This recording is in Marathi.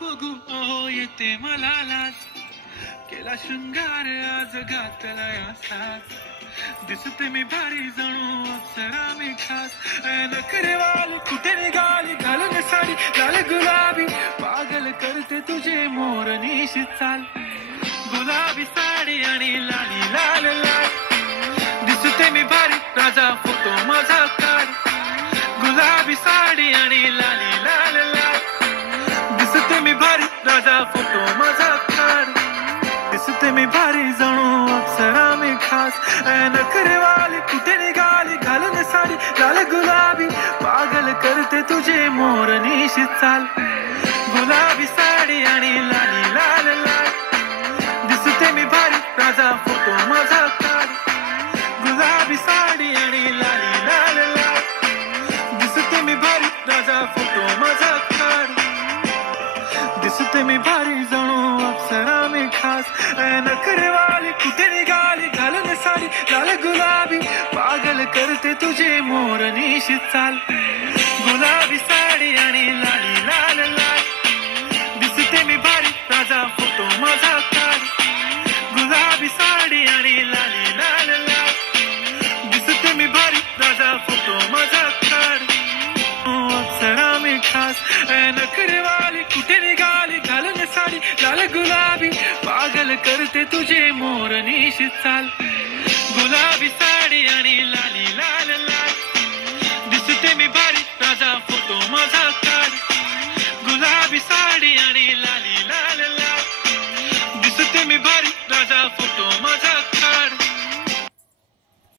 बघू अहो येते मला लाज, केला शृंगार आज घातला असाच, दिसते मी भारी जणू अप्सरा मी खास, नखरेवाली कुठे निघाली घालून साडी लाल गुलाबी, पागल करते तुझे मोरनीशी चाल, गुलाबी साडी आणि लाली लाल लाल, दिसते मी भारी राजा फोटो माझा काढ, गुलाबी साडी आणि लाली लाल लाल, दिसते मी भारी राजा फोटो माझा काढ, दिसते मी भारी जणू अप्सरा मी खास, नखरेवाली कुठे निघाली घालून साडी लाल गुलाबी, पागल करते तुझे मोरनीशी चाल, गुलाबी साडी आणि लाली लाल लाल, दिसते मी भारी राजा फोटो माझा काढ, गुलाबी साडी आणि लाली लाल लाल, दिसते मी भारी राजा फोटो माझा काढ, दिसते मी भारी जणू अप्सरा मी खास, नखरेवाली कुठे निघाली घालून साडी लाल गुलाबी, पागल करते तुझे मोरनीशी चाल, गुलाबी साडी आणि लाली लाल लाल, दिसते मी भारी राजा फोटो माझा काढ, गुलाबी साडी आणि लाली लाल लाल, दिसते मी भारी राजा फोटो माझा काढ, अप्सरा मी खास, नखरेवाली कुठे निघाली घालून साडी लाल गुलाबी, पागल करते तुझे मोरनीशी चाल, गुलाबी साडी आणि लाल